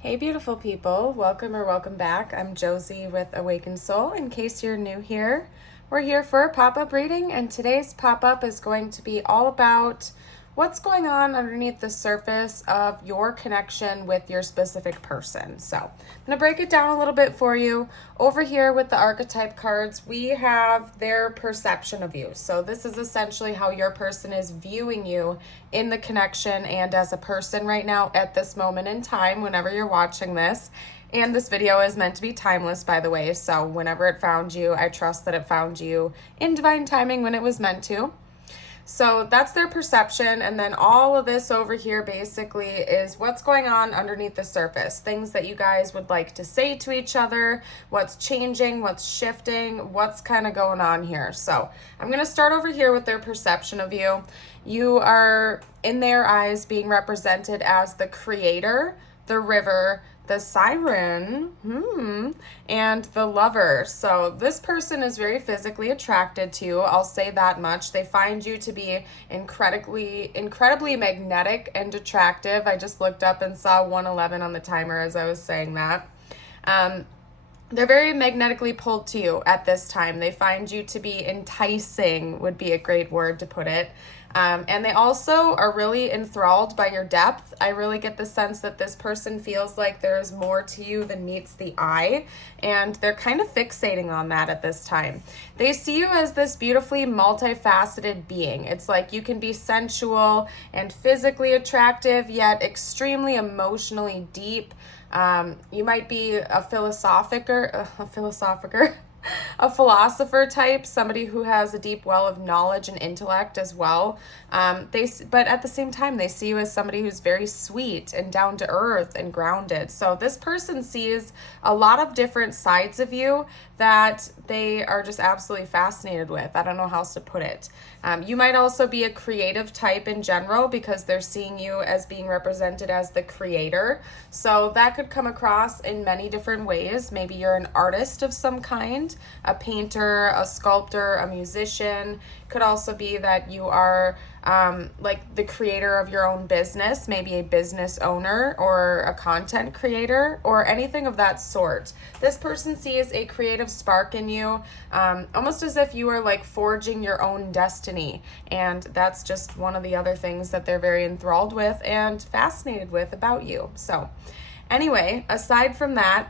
Hey beautiful people, welcome or welcome back. I'm Josie with Awakened Soul. In case you're new here, we're here for a pop-up reading, and today's pop-up is going to be all about what's going on underneath the surface of your connection with your specific person. So I'm going to break it down a little bit for you. Over here with the archetype cards, we have their perception of you. So this is essentially how your person is viewing you in the connection and as a person right now at this moment in time, whenever you're watching this. And this video is meant to be timeless, by the way. So whenever it found you, I trust that it found you in divine timing when it was meant to. So that's their perception, and then all of this over here basically is what's going on underneath the surface. Things that you guys would like to say to each other, what's changing, what's shifting, what's kind of going on here. So I'm going to start over here with their perception of you. You are, in their eyes, being represented as the creator, the river, the siren, and the lover. So this person is very physically attracted to you. I'll say that much. They find you to be incredibly magnetic and attractive. I just looked up and saw 111 on the timer as I was saying that. They're very magnetically pulled to you at this time. They find you to be enticing, would be a great word to put it. And they also are really enthralled by your depth. I really get the sense that this person feels like there's more to you than meets the eye, and they're kind of fixating on that at this time. They see you as this beautifully multifaceted being. It's like you can be sensual and physically attractive, yet extremely emotionally deep. You might be a philosopher type, somebody who has a deep well of knowledge and intellect as well. But at the same time, they see you as somebody who's very sweet and down to earth and grounded. So this person sees a lot of different sides of you that they are just absolutely fascinated with. I don't know how else to put it. You might also be a creative type in general because they're seeing you as being represented as the creator. So that could come across in many different ways. Maybe you're an artist of some kind, a painter, a sculptor, a musician. Could also be that you are like the creator of your own business, maybe a business owner or a content creator or anything of that sort. This person sees a creative spark in you, almost as if you are like forging your own destiny. And that's just one of the other things that they're very enthralled with and fascinated with about you. So anyway, aside from that,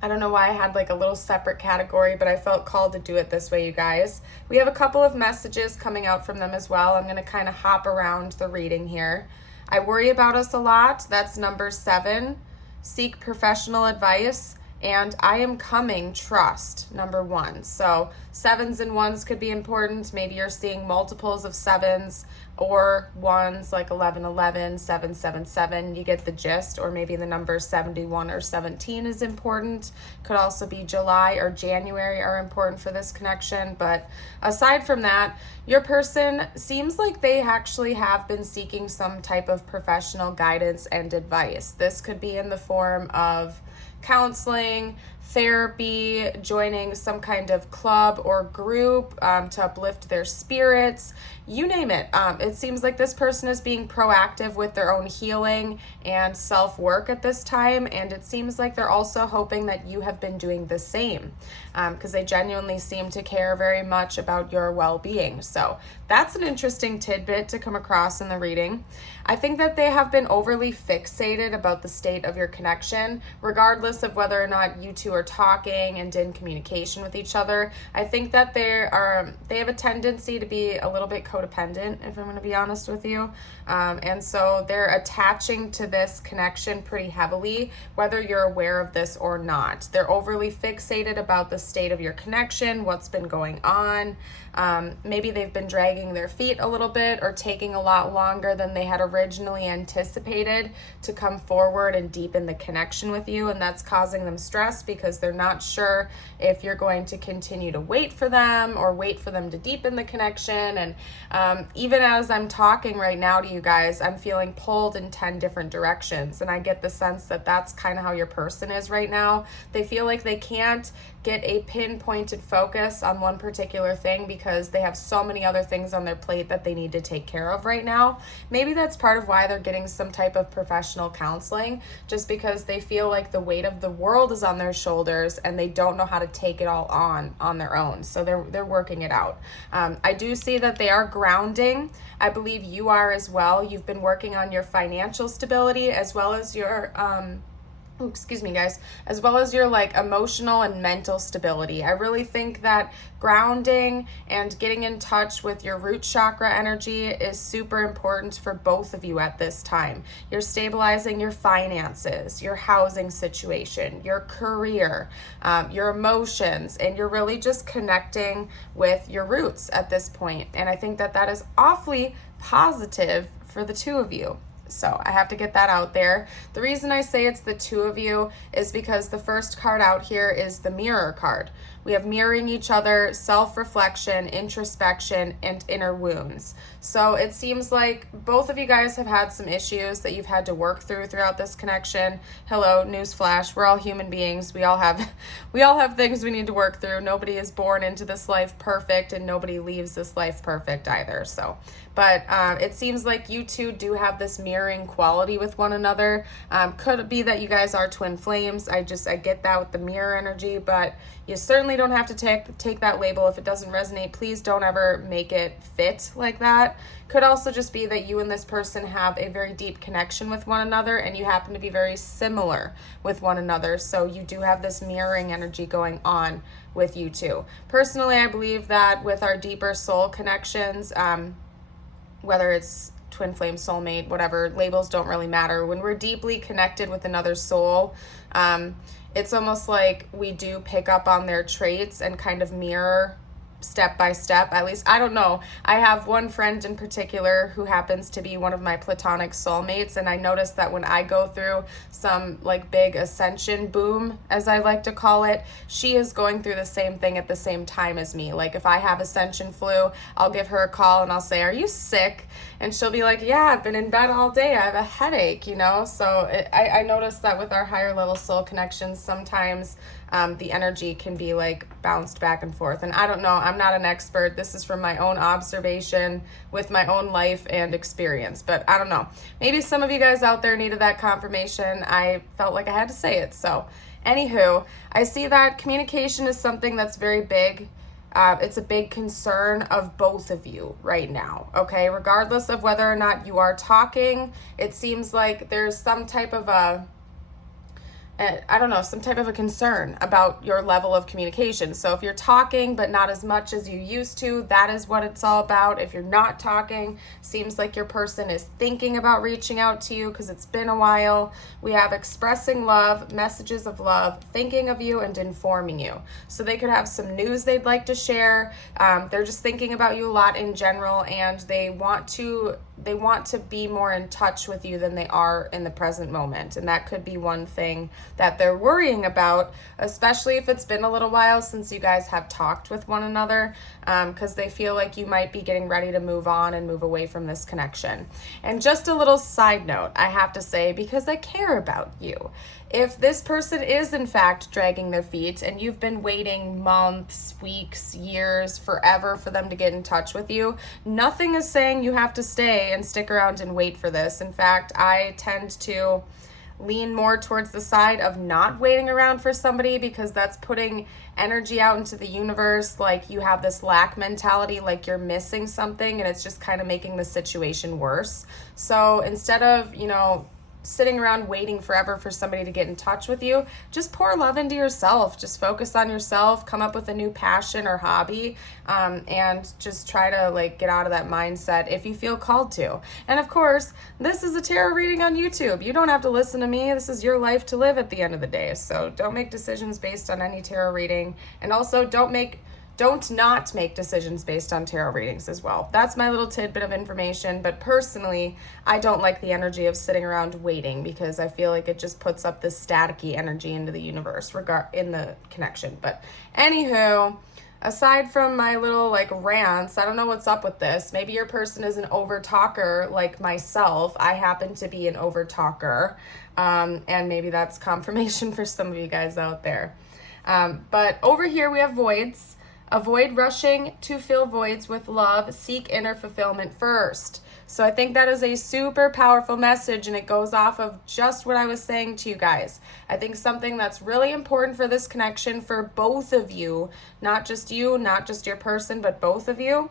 I don't know why I had like a little separate category, but I felt called to do it this way, you guys. We have a couple of messages coming out from them as well. I'm going to kind of hop around the reading here. I worry about us a lot. That's number 7. Seek professional advice. And I am coming, trust, number 1. So 7s and 1s could be important. Maybe you're seeing multiples of 7s or 1s like 1111, 777. You get the gist. Or maybe the number 71 or 17 is important. Could also be July or January are important for this connection. But aside from that, your person seems like they actually have been seeking some type of professional guidance and advice. This could be in the form of counseling, therapy, joining some kind of club or group to uplift their spirits, you name it. It seems like this person is being proactive with their own healing and self-work at this time, and it seems like they're also hoping that you have been doing the same because they genuinely seem to care very much about your well-being. So that's an interesting tidbit to come across in the reading. I think that they have been overly fixated about the state of your connection, regardless of whether or not you two are talking and in communication with each other. I think that they have a tendency to be a little bit codependent, if I'm going to be honest with you. And so they're attaching to this connection pretty heavily, whether you're aware of this or not. They're overly fixated about the state of your connection, what's been going on. Maybe they've been dragging their feet a little bit or taking a lot longer than they had originally anticipated to come forward and deepen the connection with you, and that's causing them stress because they're not sure if you're going to continue to wait for them or wait for them to deepen the connection. And Even as I'm talking right now to you guys, I'm feeling pulled in 10 different directions. And I get the sense that that's kind of how your person is right now. They feel like they can't get a pinpointed focus on one particular thing because they have so many other things on their plate that they need to take care of right now. Maybe that's part of why they're getting some type of professional counseling, just because they feel like the weight of the world is on their shoulders and they don't know how to take it all on their own. So they're working it out. I do see that they are grounding. I believe you are as well. You've been working on your financial stability as well as your excuse me guys, as well as your like emotional and mental stability. I really think that grounding and getting in touch with your root chakra energy is super important for both of you at this time. You're stabilizing your finances, your housing situation, your career, your emotions, and you're really just connecting with your roots at this point. And I think that that is awfully positive for the two of you. So I have to get that out there. The reason I say it's the two of you is because the first card out here is the mirror card. We have mirroring each other, self-reflection, introspection, and inner wounds. So it seems like both of you guys have had some issues that you've had to work through throughout this connection. Hello, newsflash, we're all human beings. We all have things we need to work through. Nobody is born into this life perfect, and nobody leaves this life perfect either. But it seems like you two do have this mirroring quality with one another. Could it be that you guys are twin flames? I get that with the mirror energy, but you certainly don't have to take that label. If it doesn't resonate, please don't ever make it fit like that. Could also just be that you and this person have a very deep connection with one another and you happen to be very similar with one another. So you do have this mirroring energy going on with you two. Personally, I believe that with our deeper soul connections, whether it's twin flame, soulmate, whatever, labels don't really matter. When we're deeply connected with another soul, it's almost like we do pick up on their traits and kind of mirror step by step. At least, I don't know. I have one friend in particular who happens to be one of my platonic soulmates, and I noticed that when I go through some like big ascension boom, as I like to call it, she is going through the same thing at the same time as me. Like if I have ascension flu, I'll give her a call and I'll say, "Are you sick?" And she'll be like, "Yeah, I've been in bed all day. I have a headache," you know? So I noticed that with our higher level soul connections, sometimes the energy can be like bounced back and forth. And I don't know, I'm not an expert. This is from my own observation with my own life and experience, but I don't know. Maybe some of you guys out there needed that confirmation. I felt like I had to say it. So anywho, I see that communication is something that's very big. It's a big concern of both of you right now, okay? Regardless of whether or not you are talking, it seems like there's some type of some type of a concern about your level of communication. So if you're talking but not as much as you used to, that is what it's all about. If you're not talking, seems like your person is thinking about reaching out to you because it's been a while. We have expressing love, messages of love, thinking of you, and informing you. So they could have some news they'd like to share. They're just thinking about you a lot in general, and they want to be more in touch with you than they are in the present moment. And that could be one thing that they're worrying about, especially if it's been a little while since you guys have talked with one another, because they feel like you might be getting ready to move on and move away from this connection. And just a little side note, I have to say, because I care about you, if this person is in fact dragging their feet and you've been waiting months, weeks, years, forever for them to get in touch with you, nothing is saying you have to stay and stick around and wait for this. In fact, I tend to lean more towards the side of not waiting around for somebody, because that's putting energy out into the universe like you have this lack mentality, like you're missing something, and it's just kind of making the situation worse. So instead of, sitting around waiting forever for somebody to get in touch with you, just pour love into yourself. Just focus on yourself, come up with a new passion or hobby, and just try to get out of that mindset if you feel called to. And of course, this is a tarot reading on YouTube. You don't have to listen to me. This is your life to live at the end of the day. So don't make decisions based on any tarot reading. And also don't not make decisions based on tarot readings as well. That's my little tidbit of information. But personally, I don't like the energy of sitting around waiting, because I feel like it just puts up this staticky energy into the universe in the connection. But anywho, aside from my little like rants, I don't know what's up with this. Maybe your person is an over talker like myself. I happen to be an over talker. And maybe that's confirmation for some of you guys out there. But over here we have voids. Avoid rushing to fill voids with love. Seek inner fulfillment first. So I think that is a super powerful message, and it goes off of just what I was saying to you guys. I think something that's really important for this connection for both of you, not just you, not just your person, but both of you,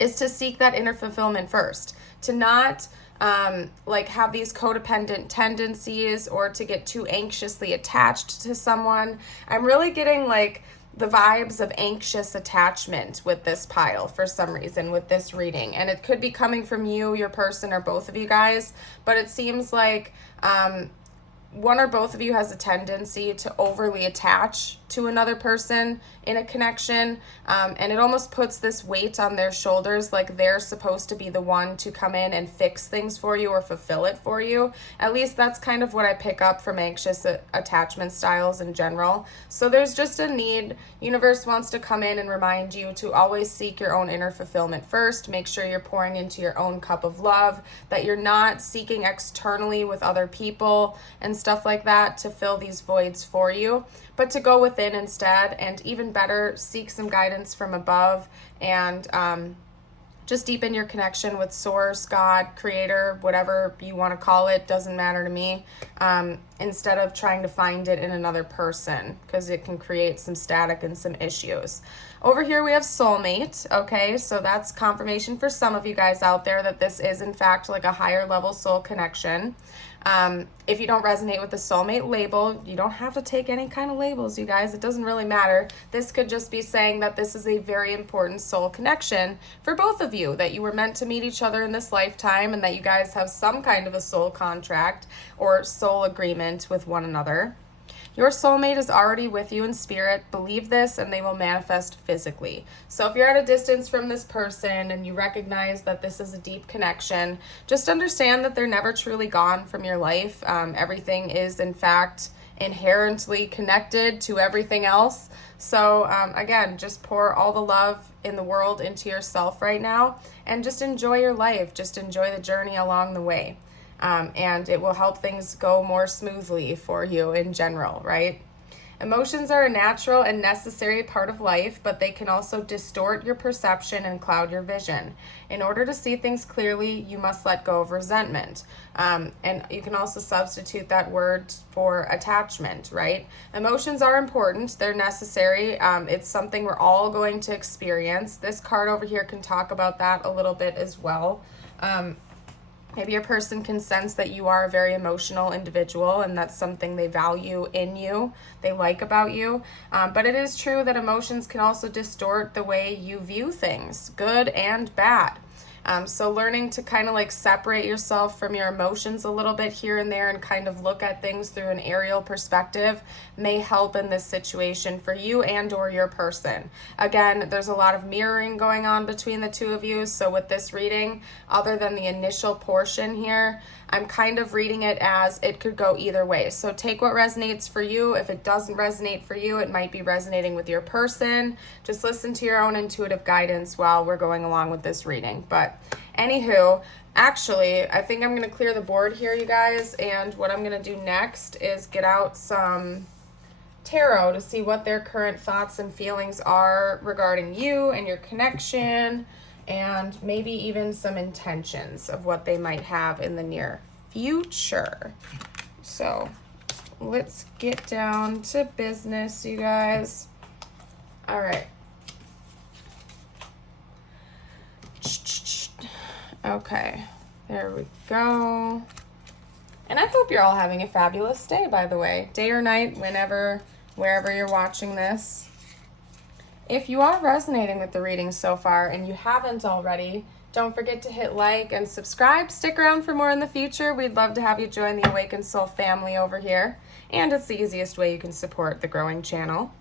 is to seek that inner fulfillment first. To not like have these codependent tendencies or to get too anxiously attached to someone. I'm really getting like the vibes of anxious attachment with this pile for some reason with this reading. And it could be coming from you, your person, or both of you guys. But it seems like one or both of you has a tendency to overly attach to another person in a connection, and it almost puts this weight on their shoulders, like they're supposed to be the one to come in and fix things for you or fulfill it for you. At least that's kind of what I pick up from anxious attachment styles in general. So there's just a need. Universe wants to come in and remind you to always seek your own inner fulfillment first. Make sure you're pouring into your own cup of love, that you're not seeking externally with other people and stuff like that to fill these voids for you, but to go within instead, and even better, seek some guidance from above and just deepen your connection with Source, God, Creator, whatever you want to call it, doesn't matter to me, instead of trying to find it in another person, because it can create some static and some issues. Over here we have soulmate, okay, so that's confirmation for some of you guys out there that this is in fact like a higher level soul connection. If you don't resonate with the soulmate label, you don't have to take any kind of labels, you guys. It doesn't really matter. This could just be saying that this is a very important soul connection for both of you, that you were meant to meet each other in this lifetime, and that you guys have some kind of a soul contract or soul agreement with one another. Your soulmate is already with you in spirit. Believe this and they will manifest physically. So if you're at a distance from this person and you recognize that this is a deep connection, just understand that they're never truly gone from your life. Everything is in fact inherently connected to everything else. So again, just pour all the love in the world into yourself right now and just enjoy your life. Just enjoy the journey along the way. And it will help things go more smoothly for you in general, right? Emotions are a natural and necessary part of life, but they can also distort your perception and cloud your vision. In order to see things clearly, you must let go of resentment. And you can also substitute that word for attachment, right? Emotions are important. They're necessary. It's something we're all going to experience. This card over here can talk about that a little bit as well. Maybe your person can sense that you are a very emotional individual and that's something they value in you, they like about you. But it is true that emotions can also distort the way you view things, good and bad. So learning to kind of like separate yourself from your emotions a little bit here and there and kind of look at things through an aerial perspective may help in this situation for you and or your person. Again, there's a lot of mirroring going on between the two of you. So with this reading, other than the initial portion here, I'm kind of reading it as it could go either way. So take what resonates for you. If it doesn't resonate for you, it might be resonating with your person. Just listen to your own intuitive guidance while we're going along with this reading. But anywho, actually, I think I'm going to clear the board here, you guys. And what I'm going to do next is get out some tarot to see what their current thoughts and feelings are regarding you and your connection, and maybe even some intentions of what they might have in the near future. So let's get down to business, you guys. All right. Okay, there we go. And I hope you're all having a fabulous day, by the way. Day or night, whenever, wherever you're watching this. If you are resonating with the reading so far and you haven't already, don't forget to hit like and subscribe. Stick around for more in the future. We'd love to have you join the Awakened Soul family over here. And it's the easiest way you can support the growing channel.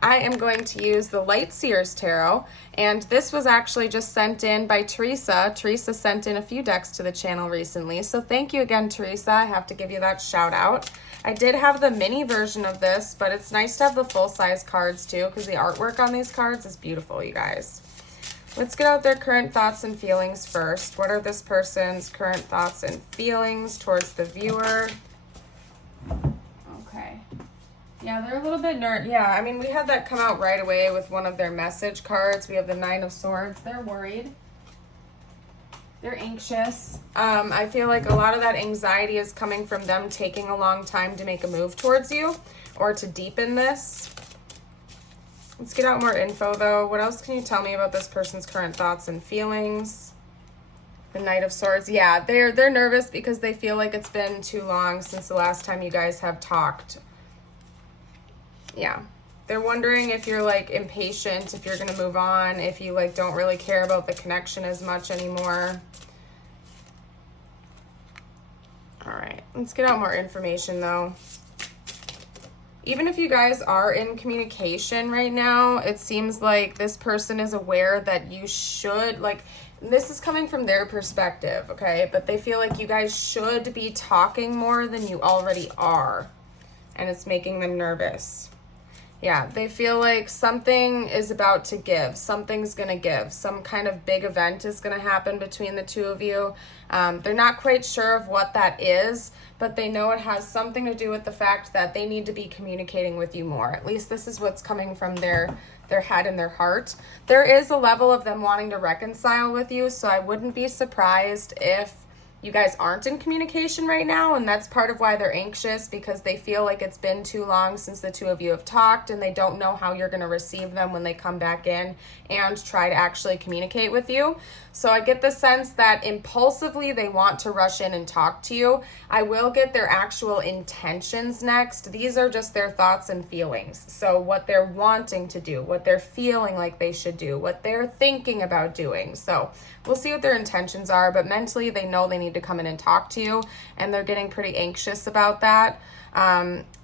I am going to use the Light Seers Tarot, and this was actually just sent in by Teresa. Teresa sent in a few decks to the channel recently, so thank you again, Teresa. I have to give you that shout out. I did have the mini version of this, but it's nice to have the full-size cards too, because the artwork on these cards is beautiful, you guys. Let's get out their current thoughts and feelings first. What are this person's current thoughts and feelings towards the viewer? Okay. Yeah, they're a little bit yeah, I mean, we had that come out right away with one of their message cards. We have the Nine of Swords. They're worried. They're anxious. I feel like a lot of that anxiety is coming from them taking a long time to make a move towards you or to deepen this. Let's get out more info, though. What else can you tell me about this person's current thoughts and feelings? The Knight of Swords. Yeah, they're nervous because they feel like it's been too long since the last time you guys have talked. Yeah. They're wondering if you're, like, impatient, if you're going to move on, if you, like, don't really care about the connection as much anymore. All right. Let's get out more information, though. Even if you guys are in communication right now, it seems like this person is aware that you should, like, this is coming from their perspective, okay? But they feel like you guys should be talking more than you already are. And it's making them nervous. Yeah, they feel like something is about to give. Something's going to give. Some kind of big event is going to happen between the two of you. They're not quite sure of what that is, but they know it has something to do with the fact that they need to be communicating with you more. At least this is what's coming from their head and their heart. There is a level of them wanting to reconcile with you, so I wouldn't be surprised if you guys aren't in communication right now, and that's part of why they're anxious, because they feel like it's been too long since the two of you have talked, and they don't know how you're going to receive them when they come back in and try to actually communicate with you. So I get the sense that impulsively they want to rush in and talk to you. I will get their actual intentions next. These are just their thoughts and feelings. So what they're wanting to do, what they're feeling like they should do, what they're thinking about doing. So we'll see what their intentions are, but mentally they know they need to come in and talk to you, and they're getting pretty anxious about that.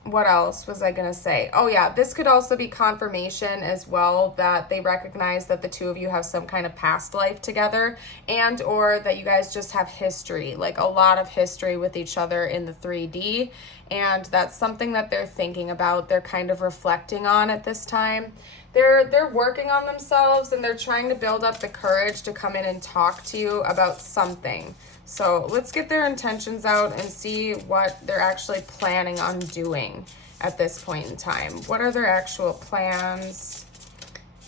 What else was I going to say? Oh yeah, this could also be confirmation as well that they recognize that the two of you have some kind of past life together, and or that you guys just have history, like a lot of history with each other in the 3D, and that's something that they're thinking about, they're kind of reflecting on at this time. They're working on themselves, and they're trying to build up the courage to come in and talk to you about something. So let's get their intentions out and see what they're actually planning on doing at this point in time. What are their actual plans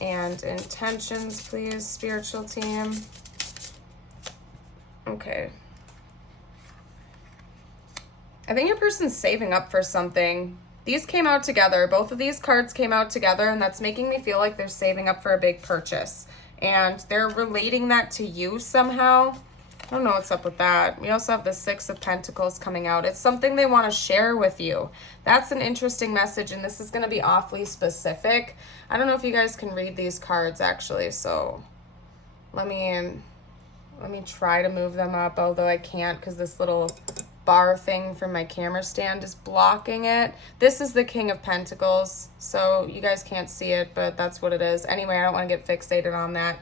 and intentions, please, spiritual team? Okay. I think your person's saving up for something. These came out together. Both of these cards came out together, and that's making me feel like they're saving up for a big purchase. And they're relating that to you somehow. I don't know what's up with that. We also have the Six of Pentacles coming out. It's something they want to share with you. That's an interesting message, and this is going to be awfully specific. I don't know if you guys can read these cards, actually, so let me try to move them up, although I can't because this little bar thing from my camera stand is blocking it. This is the King of Pentacles, so you guys can't see it, but that's what it is. Anyway, I don't want to get fixated on that.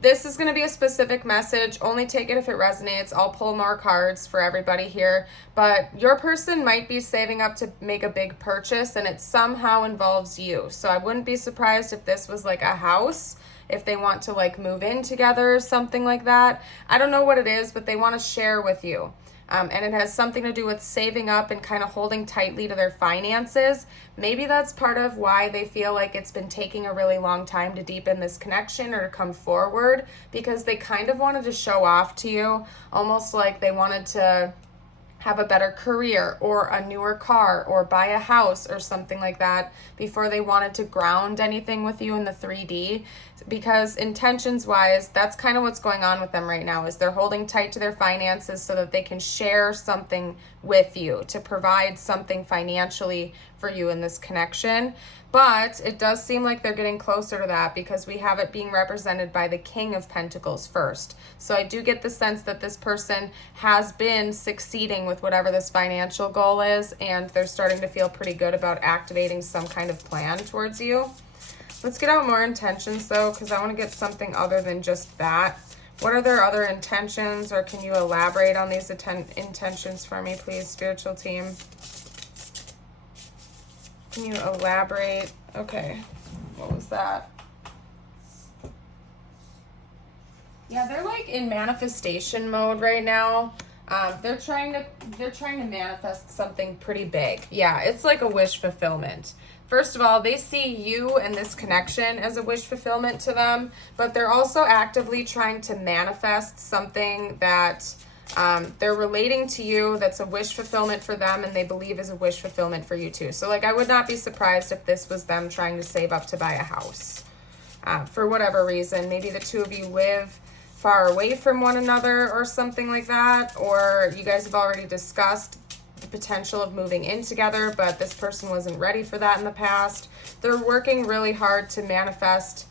This is going to be a specific message. Only take it if it resonates. I'll pull more cards for everybody here, but your person might be saving up to make a big purchase, and it somehow involves you. So I wouldn't be surprised if this was like a house, if they want to like move in together or something like that. I don't know what it is, but they want to share with you. And it has something to do with saving up and kind of holding tightly to their finances. Maybe that's part of why they feel like it's been taking a really long time to deepen this connection or to come forward, because they kind of wanted to show off to you, almost like they wanted to have a better career or a newer car or buy a house or something like that before they wanted to ground anything with you in the 3D. Because intentions wise, that's kind of what's going on with them right now, is they're holding tight to their finances so that they can share something with you, to provide something financially for you in this connection. But it does seem like they're getting closer to that, because we have it being represented by the King of Pentacles first. So I do get the sense that this person has been succeeding with with whatever this financial goal is, and they're starting to feel pretty good about activating some kind of plan towards you. Let's get out more intentions, though, because I want to get something other than just that. What are their other intentions, or can you elaborate on these intentions for me, please, spiritual team? Can you elaborate? Okay, what was that? Yeah, they're like in manifestation mode right now. They're trying to manifest something pretty big. Yeah, it's like a wish fulfillment. First of all, they see you and this connection as a wish fulfillment to them, but they're also actively trying to manifest something that they're relating to you that's a wish fulfillment for them, and they believe is a wish fulfillment for you too. So like, I would not be surprised if this was them trying to save up to buy a house for whatever reason. Maybe the two of you live far away from one another or something like that, or you guys have already discussed the potential of moving in together, but this person wasn't ready for that in the past. They're working really hard to manifest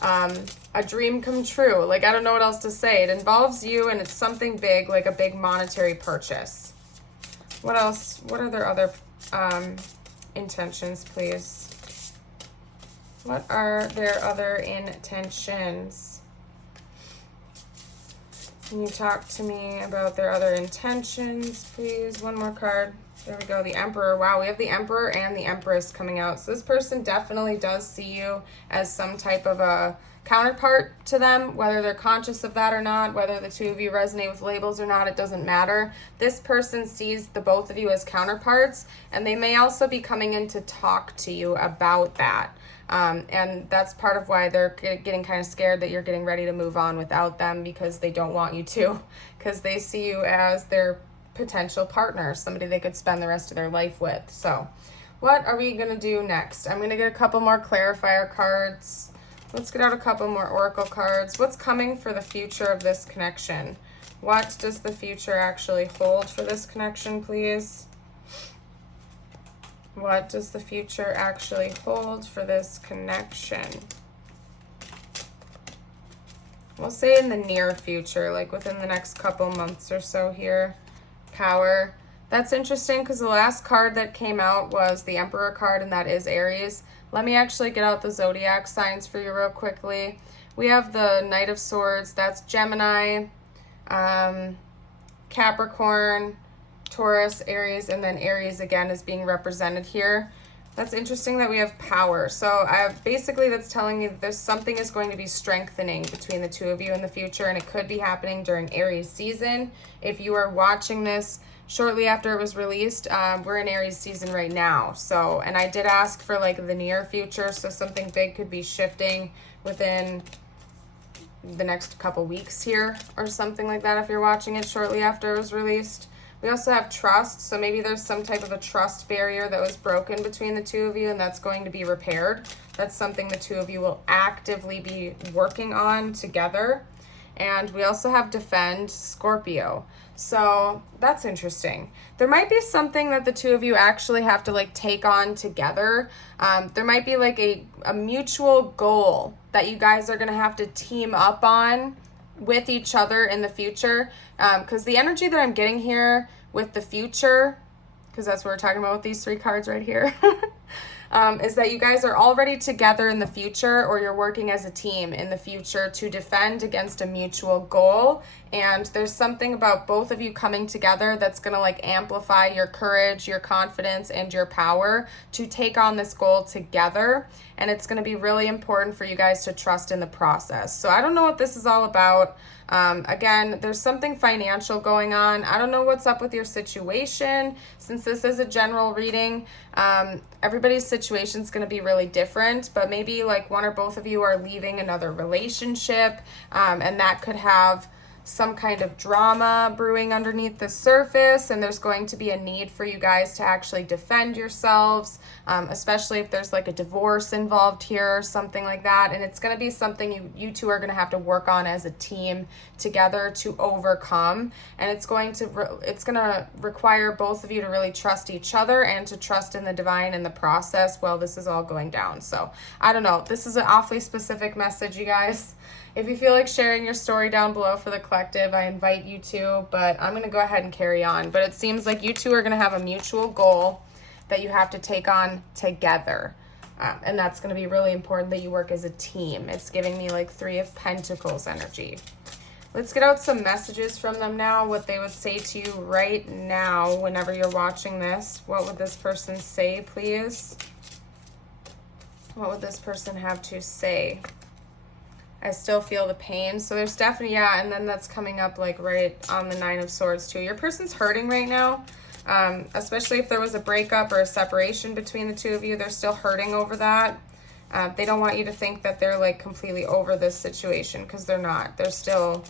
a dream come true. Like, I don't know what else to say. It involves you, and it's something big, like a big monetary purchase. What else? What are their other intentions, please? What are their other intentions? Can you talk to me about their other intentions, please? One more card. There we go, the Emperor. Wow, we have the Emperor and the Empress coming out. So this person definitely does see you as some type of a counterpart to them, whether they're conscious of that or not, whether the two of you resonate with labels or not, it doesn't matter. This person sees the both of you as counterparts, and they may also be coming in to talk to you about that. And that's part of why they're getting kind of scared that you're getting ready to move on without them, because they don't want you to, because they see you as their potential partner, somebody they could spend the rest of their life with. So what are we going to do next? I'm going to get a couple more clarifier cards. Let's get out a couple more oracle cards. What's coming for the future of this connection? What does the future actually hold for this connection, please? What does the future actually hold for this connection? We'll say in the near future, like within the next couple months or so here. Power. That's interesting because the last card that came out was the Emperor card, and that is Aries. Let me actually get out the zodiac signs for you real quickly. We have the Knight of Swords. That's Gemini, Capricorn, Taurus, Aries, and then Aries again is being represented here. That's interesting that we have power. So basically that's telling me that there's something is going to be strengthening between the two of you in the future, and it could be happening during Aries season. If you are watching this shortly after it was released, we're in Aries season right now. So, and I did ask for like the near future, so something big could be shifting within the next couple weeks here or something like that if you're watching it shortly after it was released. We also have trust, so maybe there's some type of a trust barrier that was broken between the two of you, and that's going to be repaired. That's something the two of you will actively be working on together. And we also have defend, Scorpio. So that's interesting. There might be something that the two of you actually have to like take on together. There might be like a mutual goal that you guys are going to have to team up on with each other in the future, because the energy that I'm getting here with the future, because that's what we're talking about with these three cards right here, is that you guys are already together in the future, or you're working as a team in the future to defend against a mutual goal. And there's something about both of you coming together that's going to like amplify your courage, your confidence, and your power to take on this goal together. And it's going to be really important for you guys to trust in the process. So I don't know what this is all about. Again, there's something financial going on. I don't know what's up with your situation. Since this is a general reading, everybody's situation is going to be really different, but maybe like one or both of you are leaving another relationship, and that could have some kind of drama brewing underneath the surface, and there's going to be a need for you guys to actually defend yourselves, especially if there's like a divorce involved here or something like that. And it's going to be something you two are going to have to work on as a team together to overcome, and it's going to require both of you to really trust each other and to trust in the divine in the process while this is all going down. So I don't know, this is an awfully specific message, you guys. If you feel like sharing your story down below for the collective, I invite you to, but I'm going to go ahead and carry on. But it seems like you two are going to have a mutual goal that you have to take on together. And that's going to be really important that you work as a team. It's giving me like 3 of Pentacles energy. Let's get out some messages from them now, what they would say to you right now whenever you're watching this. What would this person say, please? What would this person have to say? I still feel the pain. So there's definitely, yeah, and then that's coming up like right on the 9 of Swords too. Your person's hurting right now, especially if there was a breakup or a separation between the two of you. They're still hurting over that. They don't want you to think that they're like completely over this situation, because they're not. They're still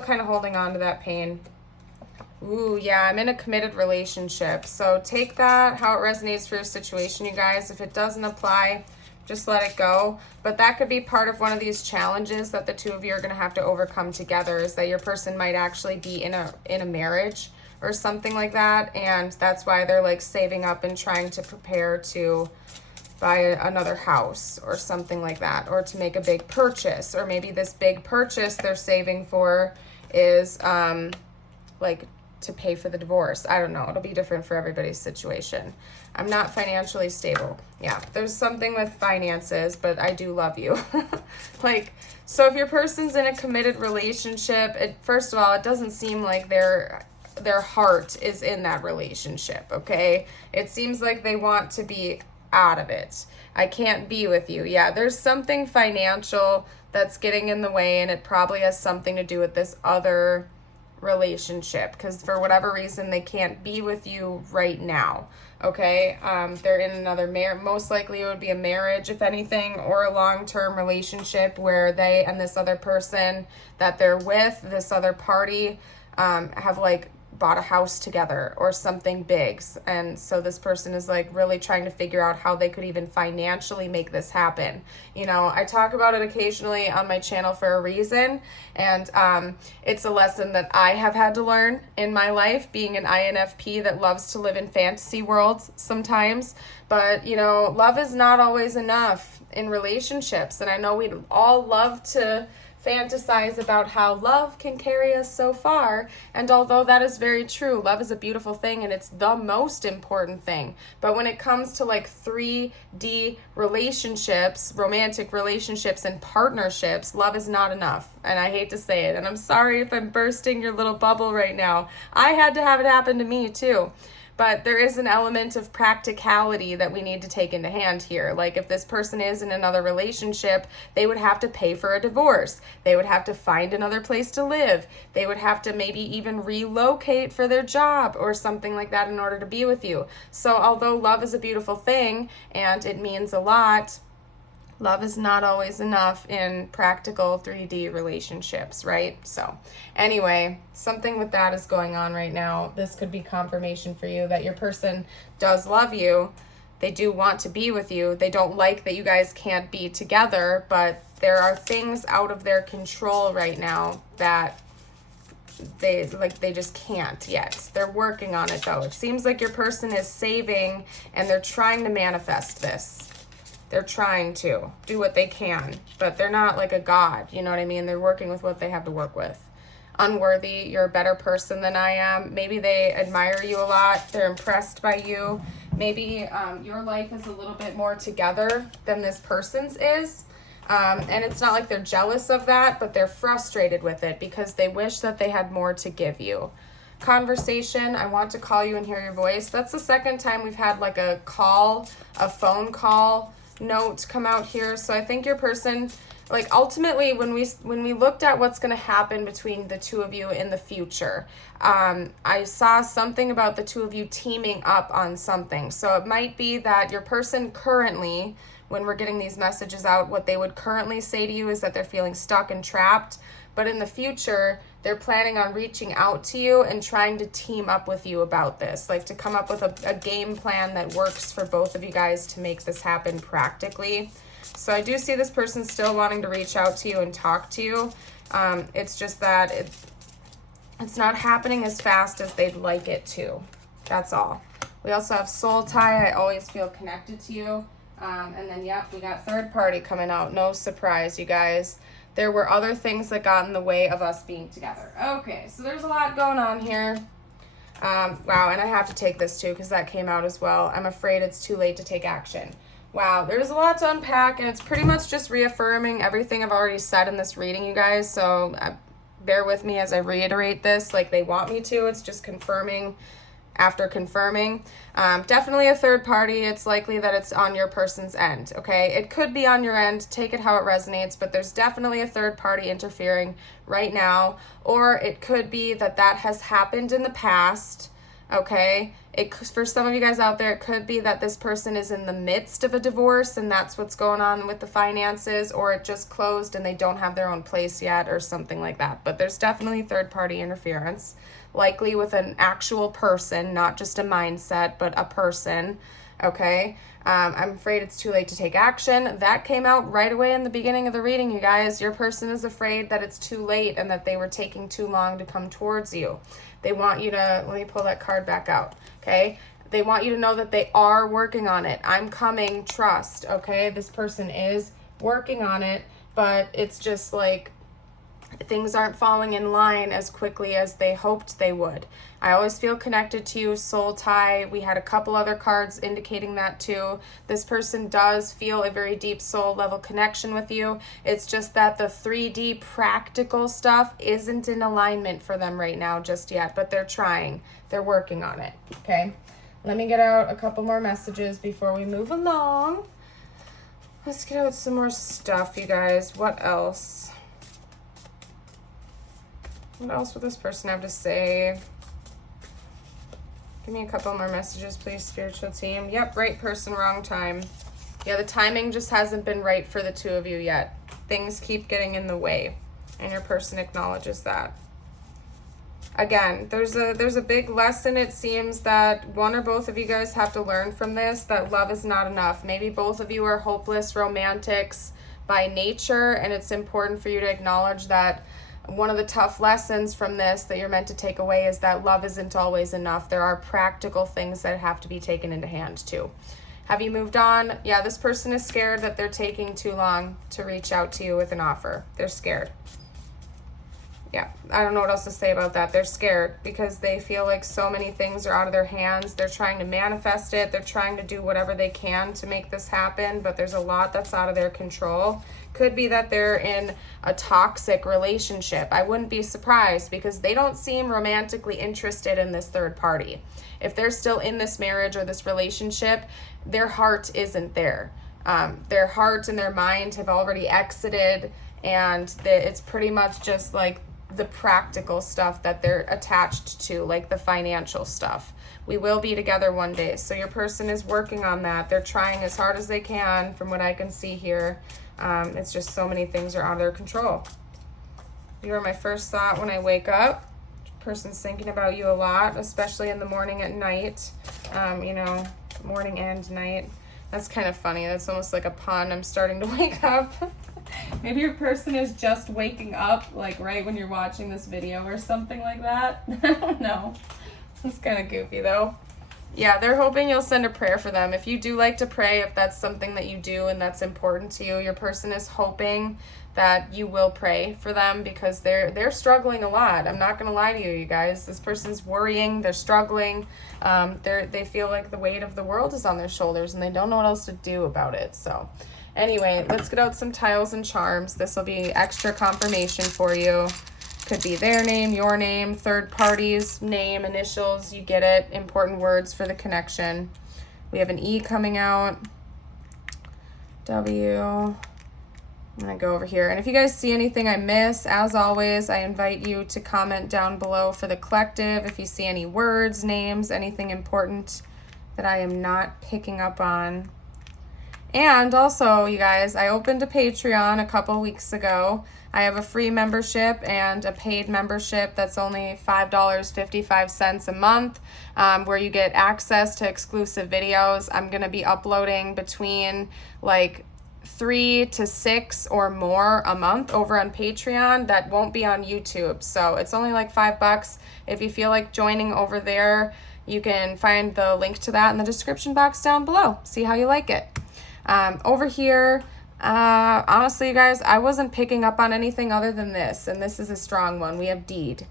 kind of holding on to that pain. Ooh, yeah, I'm in a committed relationship. So take that, how it resonates for your situation, you guys. If it doesn't apply, just let it go. But that could be part of one of these challenges that the two of you are going to have to overcome together, is that your person might actually be in a marriage or something like that. And that's why they're like saving up and trying to prepare to buy another house or something like that, or to make a big purchase. Or maybe this big purchase they're saving for is like to pay for the divorce. I don't know. It'll be different for everybody's situation. I'm not financially stable. Yeah, there's something with finances, but I do love you. Like, so if your person's in a committed relationship, first of all, it doesn't seem like their heart is in that relationship, okay? It seems like they want to be out of it. I can't be with you. Yeah, there's something financial that's getting in the way, and it probably has something to do with this other relationship, because for whatever reason they can't be with you right now, okay? They're in another most likely it would be a marriage, if anything, or a long-term relationship where they and this other person that they're with, this other party, have like bought a house together or something big. And so this person is like really trying to figure out how they could even financially make this happen. You know, I talk about it occasionally on my channel for a reason. And it's a lesson that I have had to learn in my life, being an INFP that loves to live in fantasy worlds sometimes. But, you know, love is not always enough in relationships. And I know we'd all love to fantasize about how love can carry us so far. And although that is very true, love is a beautiful thing and it's the most important thing. But when it comes to like 3D relationships, romantic relationships and partnerships, love is not enough. And I hate to say it. And I'm sorry if I'm bursting your little bubble right now. I had to have it happen to me too. But there is an element of practicality that we need to take into hand here. Like if this person is in another relationship, they would have to pay for a divorce. They would have to find another place to live. They would have to maybe even relocate for their job or something like that in order to be with you. So although love is a beautiful thing and it means a lot, love is not always enough in practical 3D relationships, right? So anyway, something with that is going on right now. This could be confirmation for you that your person does love you. They do want to be with you. They don't like that you guys can't be together, but there are things out of their control right now that they just can't yet. They're working on it though. It seems like your person is saving and they're trying to manifest this. They're trying to do what they can, but they're not like a god, you know what I mean? They're working with what they have to work with. Unworthy, you're a better person than I am. Maybe they admire you a lot. They're impressed by you. Maybe your life is a little bit more together than this person's is. And it's not like they're jealous of that, but they're frustrated with it because they wish that they had more to give you. Conversation, I want to call you and hear your voice. That's the second time we've had like a phone call note come out here. So I think your person, like ultimately when we looked at what's going to happen between the two of you in the future, I saw something about the two of you teaming up on something. So it might be that your person currently, when we're getting these messages out, what they would currently say to you is that they're feeling stuck and trapped. But in the future, they're planning on reaching out to you and trying to team up with you about this, like to come up with a game plan that works for both of you guys to make this happen practically. So I do see this person still wanting to reach out to you and talk to you. It's just that it's not happening as fast as they'd like it to. That's all. We also have soul tie. I always feel connected to you. And then, yep, we got third party coming out. No surprise, you guys. There were other things that got in the way of us being together. Okay, so there's a lot going on here. Wow, and I have to take this too because that came out as well. I'm afraid it's too late to take action. Wow, there's a lot to unpack, and it's pretty much just reaffirming everything I've already said in this reading, you guys. So bear with me as I reiterate this like they want me to. It's just confirming after confirming. Definitely a third party. It's likely that it's on your person's end, okay? It could be on your end. Take it how it resonates, but there's definitely a third party interfering right now, or it could be that that has happened in the past, okay? For some of you guys out there, it could be that this person is in the midst of a divorce and that's what's going on with the finances, or it just closed and they don't have their own place yet or something like that. But there's definitely third party interference, likely with an actual person, not just a mindset, but a person, okay? I'm afraid it's too late to take action. That came out right away in the beginning of the reading, you guys. Your person is afraid that it's too late and that they were taking too long to come towards you. They want you to, let me pull that card back out, okay? They want you to know that they are working on it. I'm coming, trust, okay? This person is working on it, but it's just like things aren't falling in line as quickly as they hoped they would. I always feel connected to you, soul tie. We had a couple other cards indicating that too. This person does feel a very deep soul level connection with you. It's just that the 3D practical stuff isn't in alignment for them right now just yet, but they're trying. They're working on it, okay? Let me get out a couple more messages before we move along. Let's get out some more stuff, you guys. What else? What else would this person have to say? Give me a couple more messages, please, spiritual team. Yep, right person, wrong time. Yeah, the timing just hasn't been right for the two of you yet. Things keep getting in the way, and your person acknowledges that. Again, there's a big lesson, it seems, that one or both of you guys have to learn from this, that love is not enough. Maybe both of you are hopeless romantics by nature, and it's important for you to acknowledge that one of the tough lessons from this that you're meant to take away is that love isn't always enough. There are practical things that have to be taken into hand too. Have you moved on? Yeah, this person is scared that they're taking too long to reach out to you with an offer. They're scared. Yeah, I don't know what else to say about that. They're scared because they feel like so many things are out of their hands. They're trying to manifest it. They're trying to do whatever they can to make this happen, but there's a lot that's out of their control. Could be that they're in a toxic relationship. I wouldn't be surprised because they don't seem romantically interested in this third party. If they're still in this marriage or this relationship, their heart isn't there. Their heart and their mind have already exited, and it's pretty much just like the practical stuff that they're attached to, like the financial stuff. We will be together one day. So your person is working on that. They're trying as hard as they can from what I can see here. It's just so many things are out of their control. You are my first thought when I wake up. Person's thinking about you a lot, especially in the morning at night. Morning and night. That's kind of funny. That's almost like a pun. I'm starting to wake up. Maybe your person is just waking up, like right when you're watching this video or something like that. I don't know. It's kind of goofy though. Yeah, they're hoping you'll send a prayer for them. If you do like to pray, if that's something that you do and that's important to you, your person is hoping that you will pray for them because they're struggling a lot. I'm not going to lie to you, you guys. This person's worrying. They're struggling. They feel like the weight of the world is on their shoulders and they don't know what else to do about it. So anyway, let's get out some tiles and charms. This will be extra confirmation for you. Could be their name, your name, third party's name, initials, you get it. Important words for the connection. We have an E coming out. W. I'm going to go over here. And if you guys see anything I miss, as always, I invite you to comment down below for the collective. If you see any words, names, anything important that I am not picking up on. And also, you guys, I opened a Patreon a couple weeks ago. I have a free membership and a paid membership that's only $5.55 a month, where you get access to exclusive videos. I'm going to be uploading between like 3 to 6 or more a month over on Patreon that won't be on YouTube. So it's only like $5. If you feel like joining over there, you can find the link to that in the description box down below. See how you like it. Over here, Honestly, you guys, I wasn't picking up on anything other than this, and this is a strong one. We have deed.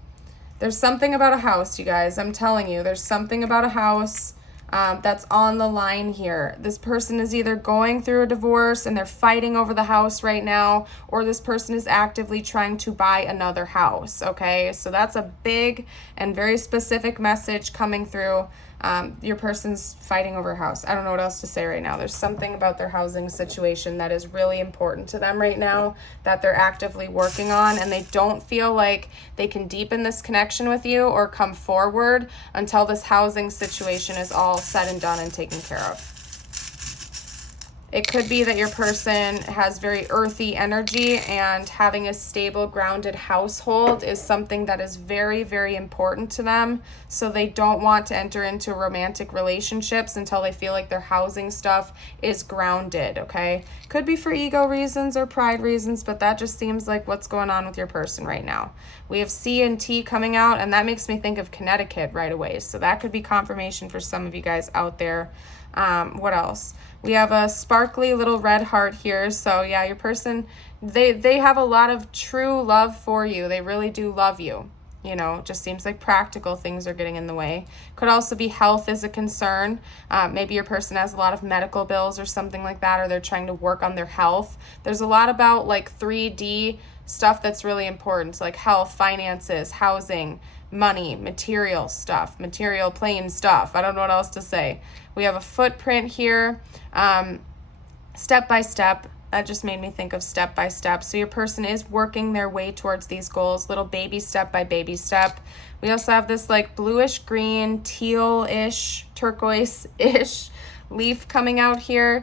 There's something about a house, you guys. I'm telling you, there's something about a house that's on the line here. This person is either going through a divorce and they're fighting over the house right now, or this person is actively trying to buy another house, okay? So that's a big and very specific message coming through. Your person's fighting over a house. I don't know what else to say right now. There's something about their housing situation that is really important to them right now that they're actively working on, and they don't feel like they can deepen this connection with you or come forward until this housing situation is all said and done and taken care of. It could be that your person has very earthy energy, and having a stable, grounded household is something that is very, very important to them. So they don't want to enter into romantic relationships until they feel like their housing stuff is grounded, okay? Could be for ego reasons or pride reasons, but that just seems like what's going on with your person right now. We have C and T coming out, and that makes me think of Connecticut right away. So that could be confirmation for some of you guys out there. What else? We have a sparkly little red heart here. So yeah, your person, they have a lot of true love for you. They really do love you. You know, it just seems like practical things are getting in the way. Could also be health is a concern. Maybe your person has a lot of medical bills or something like that, or they're trying to work on their health. There's a lot about like 3D stuff that's really important, like health, finances, housing, money, material stuff, material plane stuff. I don't know what else to say. We have a footprint here, step by step. That just made me think of step by step. So your person is working their way towards these goals, little baby step by baby step. We also have this like bluish green, teal-ish, turquoise-ish leaf coming out here.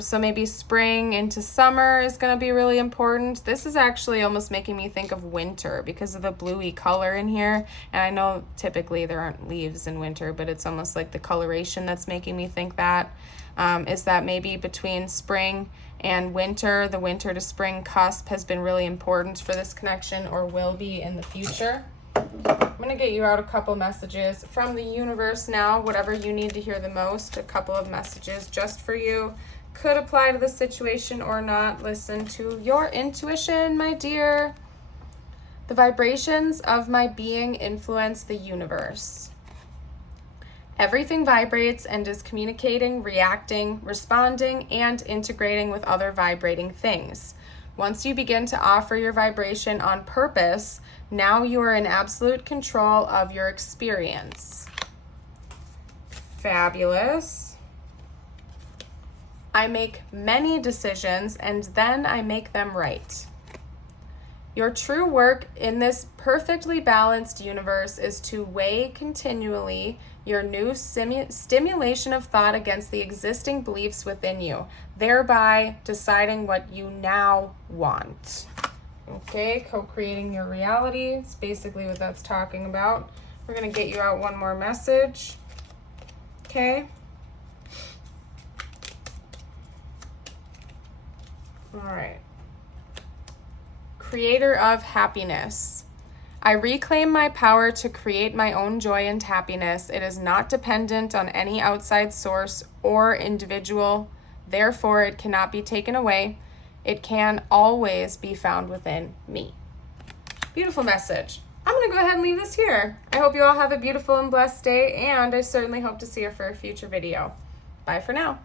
So maybe spring into summer is going to be really important. This is actually almost making me think of winter because of the bluey color in here. And I know typically there aren't leaves in winter, but it's almost like the coloration that's making me think that. Is that maybe between spring and winter, the winter to spring cusp has been really important for this connection, or will be in the future. I'm going to get you out a couple messages from the universe now, whatever you need to hear the most. A couple of messages just for you. Could apply to the situation or not. Listen to your intuition, my dear. The vibrations of my being influence the universe. Everything vibrates and is communicating, reacting, responding, and integrating with other vibrating things. Once you begin to offer your vibration on purpose, now you are in absolute control of your experience. Fabulous. I make many decisions and then I make them right. Your true work in this perfectly balanced universe is to weigh continually your new stimulation of thought against the existing beliefs within you, thereby deciding what you now want. Okay, co-creating your reality is basically what that's talking about. We're going to get you out one more message. Okay. All right. Creator of happiness. I reclaim my power to create my own joy and happiness. It is not dependent on any outside source or individual. Therefore, it cannot be taken away. It can always be found within me. Beautiful message. I'm going to go ahead and leave this here. I hope you all have a beautiful and blessed day, and I certainly hope to see you for a future video. Bye for now.